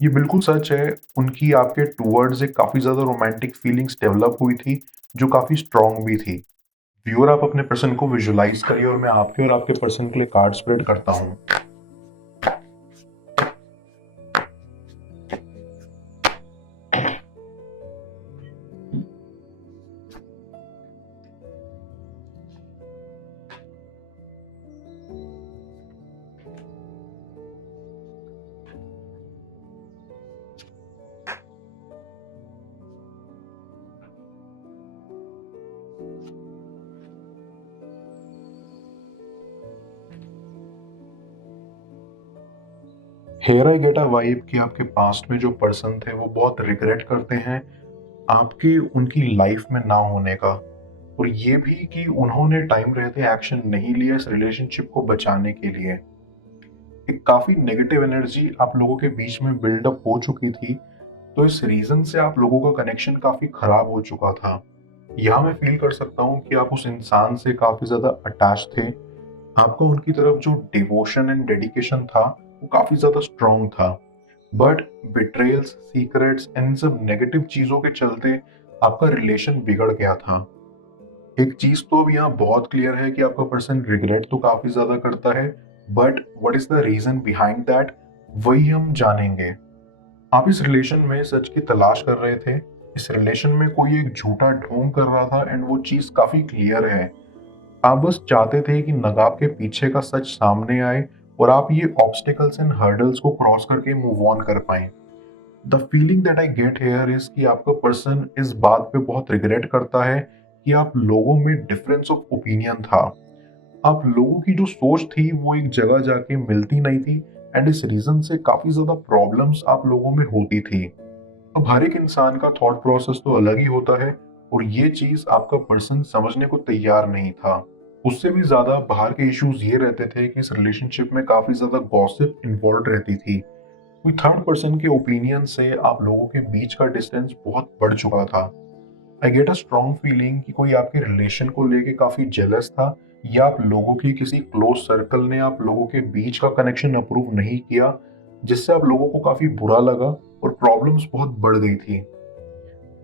ये बिल्कुल सच है, उनकी आपके टुवर्ड्स एक काफ़ी ज़्यादा रोमांटिक फीलिंग्स डेवलप हुई थी, जो काफ़ी स्ट्रॉन्ग भी थी। व्यूअर आप अपने पर्सन को विजुअलाइज़ करिए और मैं आपके और आपके पर्सन के लिए कार्ड स्प्रेड करता हूँ। Here I get a vibe कि आपके पास्ट में जो पर्सन थे वो बहुत रिग्रेट करते हैं आपके उनकी लाइफ में ना होने का, और ये भी कि उन्होंने टाइम रहते एक्शन नहीं लिया इस रिलेशनशिप को बचाने के लिए। एक काफ़ी नेगेटिव एनर्जी आप लोगों के बीच में बिल्डअप हो चुकी थी, तो इस रीज़न से आप लोगों का कनेक्शन काफ़ी खराब हो चुका था। यहाँ मैं फील कर सकता हूँ कि आप उस इंसान से काफ़ी ज़्यादा अटैच थे। आपका उनकी तरफ जो डिवोशन एंड डेडिकेशन था, वो काफ़ी ज़्यादा स्ट्रॉन्ग था। बट बिट्रेयल्स, सीक्रेट्स, इन सब नेगेटिव चीज़ों के चलते आपका रिलेशन बिगड़ गया था। एक चीज़ तो अब यहाँ बहुत क्लियर है कि आपका पर्सन रिग्रेट तो काफ़ी ज़्यादा करता है, but what is the reason behind that, वही हम जानेंगे। आप इस रिलेशन में सच की तलाश कर रहे थे। इस रिलेशन में कोई एक झूठा ढोंग कर रहा था एंड वो चीज़ काफ़ी क्लियर है। आप बस चाहते थे कि नकाब के पीछे का सच सामने आए और आप ये ऑब्स्टिकल्स एंड हर्डल्स को क्रॉस करके मूव ऑन कर पाएं। The feeling that I get here is कि आपका पर्सन इस बात पे बहुत रिग्रेट करता है कि आप लोगों में डिफरेंस ऑफ ओपिनियन था। आप लोगों की जो सोच थी वो एक जगह जाके मिलती नहीं थी, एंड इस रीजन से काफी ज्यादा प्रॉब्लम्स आप लोगों में होती थी। अब हर एक इंसान का थॉट प्रोसेस तो अलग ही होता है, और ये चीज आपका पर्सन समझने को तैयार नहीं था। उससे भी ज्यादा बाहर के इश्यूज ये रहते थे कि इस रिलेशनशिप में काफी ज्यादा गॉसिप इन्वॉल्व रहती थी। कोई थर्ड पर्सन के ओपिनियन से आप लोगों के बीच का डिस्टेंस बहुत बढ़ चुका था। आई गेट अ स्ट्रॉन्ग फीलिंग कि कोई आपके रिलेशन को लेके काफी जेलस था, या आप लोगों की किसी क्लोज सर्कल ने आप लोगों के बीच का कनेक्शन अप्रूव नहीं किया, जिससे आप लोगों को काफी बुरा लगा और प्रॉब्लम्स बहुत बढ़ गई थी।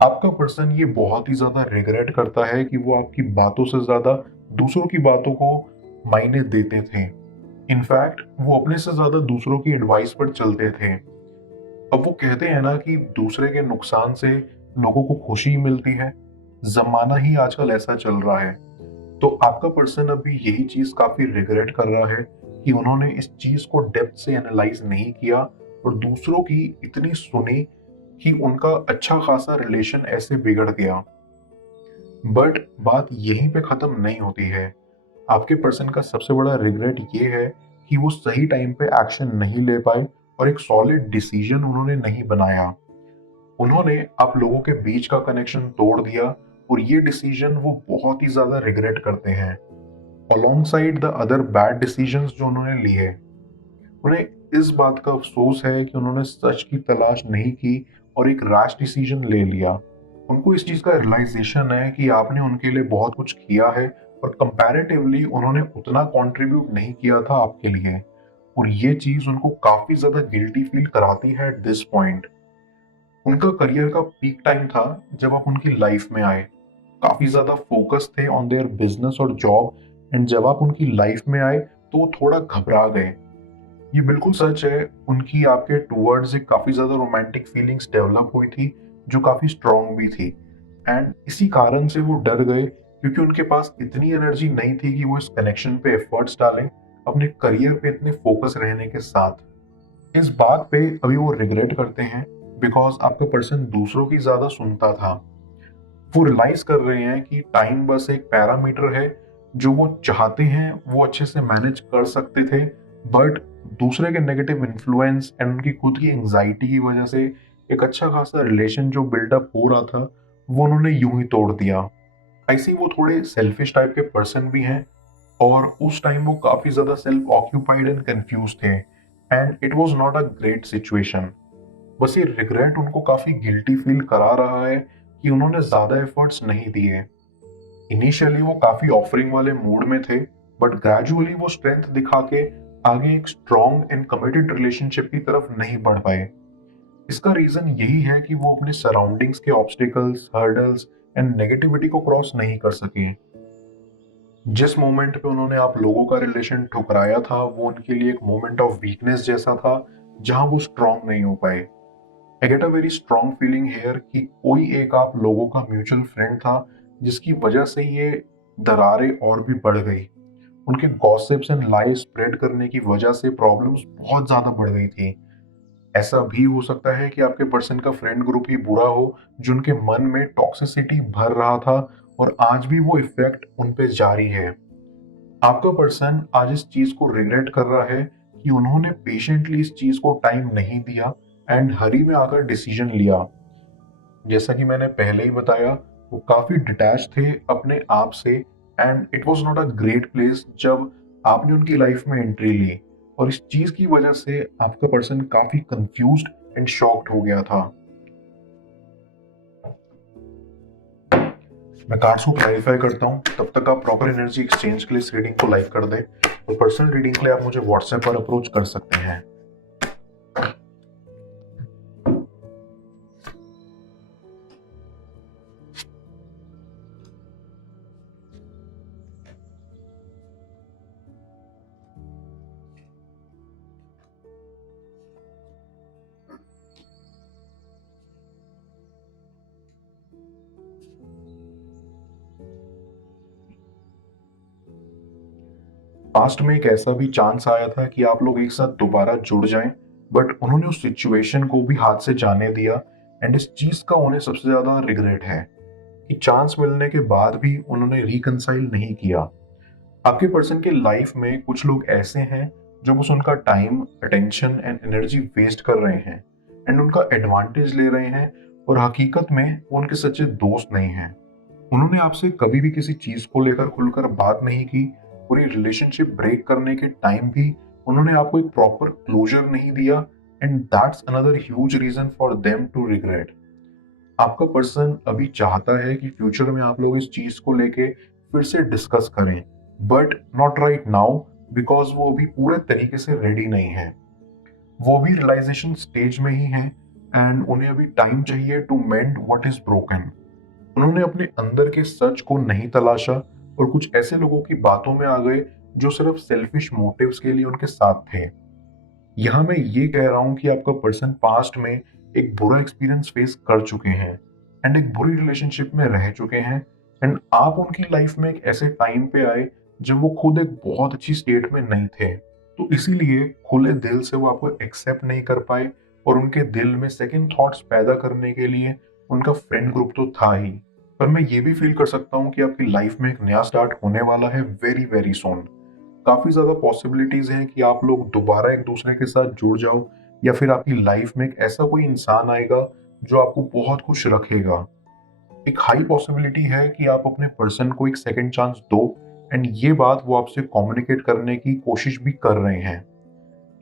आपका पर्सन ये बहुत ही ज्यादा रिग्रेट करता है कि वो आपकी बातों से ज्यादा दूसरों की बातों को मायने देते थे। इनफैक्ट वो अपने से ज्यादा दूसरों की एडवाइस पर चलते थे। अब वो कहते हैं ना कि दूसरे के नुकसान से लोगों को खुशी मिलती है। जमाना ही आजकल ऐसा चल रहा है। तो आपका पर्सन अभी यही चीज काफी रिग्रेट कर रहा है कि उन्होंने इस चीज को डेप्थ से एनालाइज नहीं किया और दूसरों की इतनी सुनी कि उनका अच्छा खासा रिलेशन ऐसे बिगड़ गया। बट बात यहीं पे खत्म नहीं होती है। आपके पर्सन का सबसे बड़ा रिग्रेट ये है कि वो सही टाइम पे एक्शन नहीं ले पाए और एक सॉलिड डिसीजन उन्होंने नहीं बनाया। उन्होंने आप लोगों के बीच का कनेक्शन तोड़ दिया, और ये डिसीजन वो बहुत ही ज्यादा रिग्रेट करते हैं alongside the other bad decisions जो उन्होंने लिए। उन्हें इस बात का अफसोस है कि उन्होंने सच की तलाश नहीं की और एक रैश डिसीजन ले लिया। उनको इस चीज का रियलाइजेशन है कि आपने उनके लिए बहुत कुछ किया है, और कंपैरेटिवली उन्होंने उतना कंट्रीब्यूट नहीं किया था आपके लिए, और ये चीज उनको काफी ज्यादा गिल्टी फील कराती है एट दिस पॉइंट। उनका करियर का पीक टाइम था जब आप उनकी लाइफ में आए। काफी ज्यादा फोकस थे ऑन देयर बिजनेस और जॉब, एंड जब आप उनकी लाइफ में आए तो वो थोड़ा घबरा गए। ये बिल्कुल सच है, उनकी आपके टुवर्ड्स एक काफी ज्यादा रोमांटिक फीलिंग्स डेवलप हुई थी, जो काफी स्ट्रांग भी थी। एंड इसी कारण से वो डर गए, क्योंकि उनके पास इतनी एनर्जी नहीं थी कि वो इस कनेक्शन पे एफर्ट्स डालें, अपने करियर पे इतने फोकस रहने के साथ। इस बात पे अभी वो रिग्रेट करते हैं, बिकॉज आपका पर्सन दूसरों की ज्यादा सुनता था। वो रियलाइज कर रहे हैं कि टाइम बस एक पैरामीटर है, जो वो चाहते हैं वो अच्छे से मैनेज कर सकते थे, बट दूसरे के नेगेटिव इन्फ्लुएंस एंड उनकी खुद की एंजाइटी की वजह से एक अच्छा खासा रिलेशन जो बिल्डअप हो रहा था, वो उन्होंने यूं ही तोड़ दिया। ऐसे ही वो थोड़े सेल्फिश टाइप के पर्सन भी हैं, और उस टाइम वो काफी ज्यादा सेल्फ ऑक्यूपाइड एंड कंफ्यूज थे, and it was not a great situation. बस ये रिग्रेट उनको काफी गिल्टी फील करा रहा है कि उन्होंने ज्यादा एफर्ट्स नहीं दिए। इनिशियली वो काफी ऑफरिंग वाले मूड में थे, बट ग्रेजुअली वो स्ट्रेंथ दिखा के आगे एक स्ट्रॉन्ग एंड कमिटेड रिलेशनशिप की तरफ नहीं बढ़ पाए। इसका रीजन यही है कि वो अपने सराउंडिंग्स के ऑब्स्टिकल्स, हर्डल्स एंड नेगेटिविटी को क्रॉस नहीं कर सके। जिस मोमेंट पे उन्होंने आप लोगों का रिलेशन ठुकराया था, वो उनके लिए एक मोमेंट ऑफ वीकनेस जैसा था, जहां वो स्ट्रांग नहीं हो पाए। I get a very strong feeling here कि कोई एक आप लोगों का म्यूचुअल फ्रेंड था, जिसकी वजह से ये दरारें और भी बढ़ गई। उनके गॉसिप्स एंड लाइज स्प्रेड करने की वजह से प्रॉब्लम्स बहुत ज्यादा बढ़ गई थी। ऐसा भी हो सकता है कि आपके पर्सन का फ्रेंड ग्रुप ही बुरा हो, जो उनके मन में टॉक्सिसिटी भर रहा था, और आज भी वो इफेक्ट उन पे जारी है। आपका पर्सन आज इस चीज को रिग्रेट कर रहा है कि उन्होंने पेशेंटली इस चीज को टाइम नहीं दिया एंड हरी में आकर डिसीजन लिया। जैसा कि मैंने पहले ही बताया, वो काफी डिटैच थे अपने आप से, and it was not a great place जब आपने उनकी लाइफ में एंट्री ली। और इस चीज की वजह से आपका पर्सन काफी कंफ्यूज्ड एंड शॉक्ड हो गया था। मैं कार्ड्स को क्लैरिफाई करता हूँ, तब तक आप प्रॉपर एनर्जी एक्सचेंज के लिए इस रीडिंग को लाइक कर दें, और पर्सनल रीडिंग के लिए आप मुझे व्हाट्सएप पर अप्रोच कर सकते हैं। पास्ट में एक ऐसा भी चांस आया था कि आप लोग एक साथ दोबारा जुड़ जाएं, बट उन्होंने उस सिचुएशन को भी हाथ से जाने दिया, एंड इस चीज का उन्हें सबसे ज्यादा रिग्रेट है कि चांस मिलने के बाद भी उन्होंने रिकंसाइल नहीं किया। आपके पर्सन के लाइफ में कुछ लोग ऐसे हैं जो बस उनका time, attention and energy waste कर रहे हैं, एंड उनका एडवांटेज ले रहे हैं, और हकीकत में वो उनके सच्चे दोस्त नहीं हैं। उन्होंने आपसे कभी भी किसी चीज को लेकर खुलकर बात नहीं की। पूरी रिलेशनशिप ब्रेक करने के टाइम भी उन्होंने आपको एक प्रॉपर क्लोजर नहीं दिया, and that's another huge reason for them to regret. आपका पर्सन अभी चाहता है कि फ्यूचर में आप लोग इस चीज को लेके फिर से डिस्कस करें, but not right now, because वो अभी पूरे तरीके से रेडी नहीं है। वो भी रियलाइजेशन स्टेज में ही है, एंड उन्हें अभी टाइम चाहिए to mend what is broken. उन्होंने अपने अंदर के सच को नहीं तलाशा, और कुछ ऐसे लोगों की बातों में आ गए जो सिर्फ सेल्फिश मोटिव्स के लिए उनके साथ थे। यहां मैं ये कह रहा हूं कि आपका पर्सन पास्ट में एक बुरा एक्सपीरियंस फेस कर चुके हैं, एंड एक बुरी रिलेशनशिप में रह चुके हैं, एंड आप उनकी लाइफ में एक ऐसे टाइम पे आए जब वो खुद एक बहुत अच्छी स्टेट में नहीं थे। तो इसीलिए खुले दिल से वो आपको एक्सेप्ट नहीं कर पाए, और उनके दिल में सेकंड थॉट्स पैदा करने के लिए उनका फ्रेंड ग्रुप तो था ही। पर मैं ये भी फील कर सकता हूँ कि आपकी लाइफ में एक नया स्टार्ट होने वाला है वेरी वेरी सोन। काफी ज्यादा पॉसिबिलिटीज हैं कि आप लोग दोबारा एक दूसरे के साथ जुड़ जाओ, या फिर आपकी लाइफ में एक ऐसा कोई इंसान आएगा जो आपको बहुत खुश रखेगा। एक हाई पॉसिबिलिटी है कि आप अपने पर्सन को एक सेकंड चांस दो, एंड ये बात वो आपसे कम्युनिकेट करने की कोशिश भी कर रहे हैं।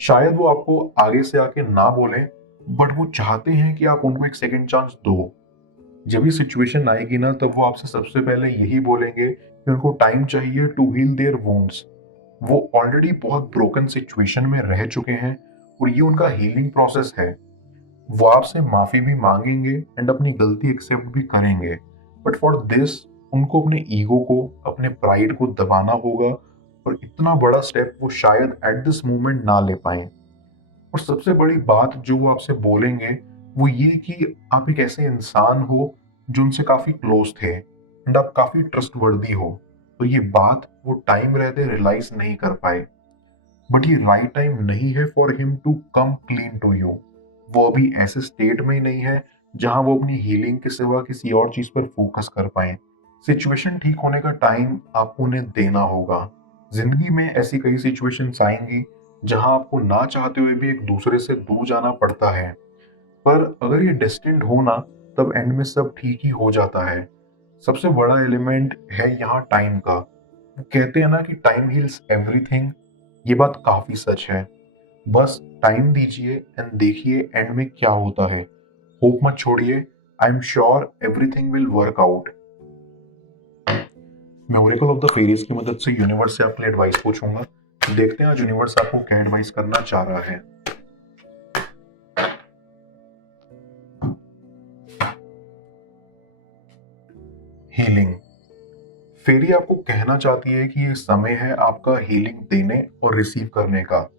शायद वो आपको आगे से आके ना बोले, बट वो चाहते हैं कि आप उनको एक सेकंड चांस दो। जब ये सिचुएशन आएगी ना, तब वो आपसे सबसे पहले यही बोलेंगे कि उनको टाइम चाहिए टू हील देयर वुंड्स। वो ऑलरेडी बहुत ब्रोकन सिचुएशन में रह चुके हैं, और ये उनका हीलिंग प्रोसेस है। वो आपसे माफी भी मांगेंगे एंड अपनी गलती एक्सेप्ट भी करेंगे, बट फॉर दिस उनको अपने ईगो को, अपने प्राइड को दबाना होगा, और इतना बड़ा स्टेप वो शायद एट दिस मोमेंट ना ले पाए। और सबसे बड़ी बात जो वो आपसे बोलेंगे वो ये कि आप एक ऐसे इंसान हो जो उनसे काफी क्लोज थे, एंड आप काफी ट्रस्ट वर्दी हो। तो ये बात वो टाइम रहते रियलाइज नहीं कर पाए, बट ये राइट टाइम नहीं है for him to come clean to you. वो अभी ऐसे स्टेट में ही नहीं है जहां वो अपनी हीलिंग के सिवा किसी और चीज पर फोकस कर पाए। सिचुएशन ठीक होने का टाइम आपको उन्हें देना होगा। जिंदगी में ऐसी कई सिचुएशंस आएंगी जहां आपको ना चाहते हुए भी एक दूसरे से दूर जाना पड़ता है, पर अगर ये डेस्टिन्ड हो ना, तब एंड में सब ठीक ही हो जाता है। सबसे बड़ा एलिमेंट है यहाँ टाइम का। वो कहते हैं ना कि टाइम हील्स एवरीथिंग। ये बात काफी सच है। बस टाइम दीजिए एंड देखिए एंड में क्या होता है। होप मत छोड़िए। I am sure everything will work out. मैं ओरेकल ऑफ द फेरीज की मदद से यूनिवर्स से आपके लिए एडवाइस पूछूंगा। देखते हैं आज यूनिवर्स आपको क्या एडवाइस करना चाह रहा है। हीलिंग। फेरी आपको कहना चाहती है कि ये समय है आपका हीलिंग देने और रिसीव करने का।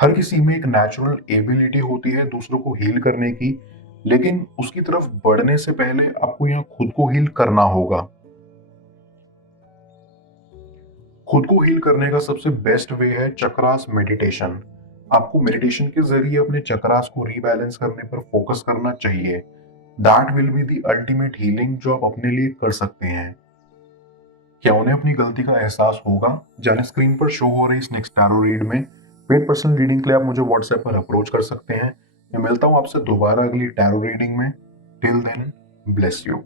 हर किसी में एक नेचुरल एबिलिटी होती है दूसरों को हील करने की, लेकिन उसकी तरफ बढ़ने से पहले आपको यहाँ खुद को हील करना होगा। खुद को हील करने का सबसे बेस्ट वे है चक्रास मेडिटेशन। आपको मेडिटेशन के जरिए अपने चक्रास को रीबैलेंस करने पर फोकस करना चाहिए। That will be the ultimate healing जो आप अपने लिए कर सकते हैं। क्या उन्हें अपनी गलती का एहसास होगा? जाने स्क्रीन पर शो हो रही इस नेक्स्ट टैरो रीड में। पेड पर्सनल रीडिंग के लिए आप मुझे व्हाट्सएप पर अप्रोच कर सकते हैं। मैं मिलता हूं आपसे दोबारा अगली टैरो रीडिंग में। Till then, bless you.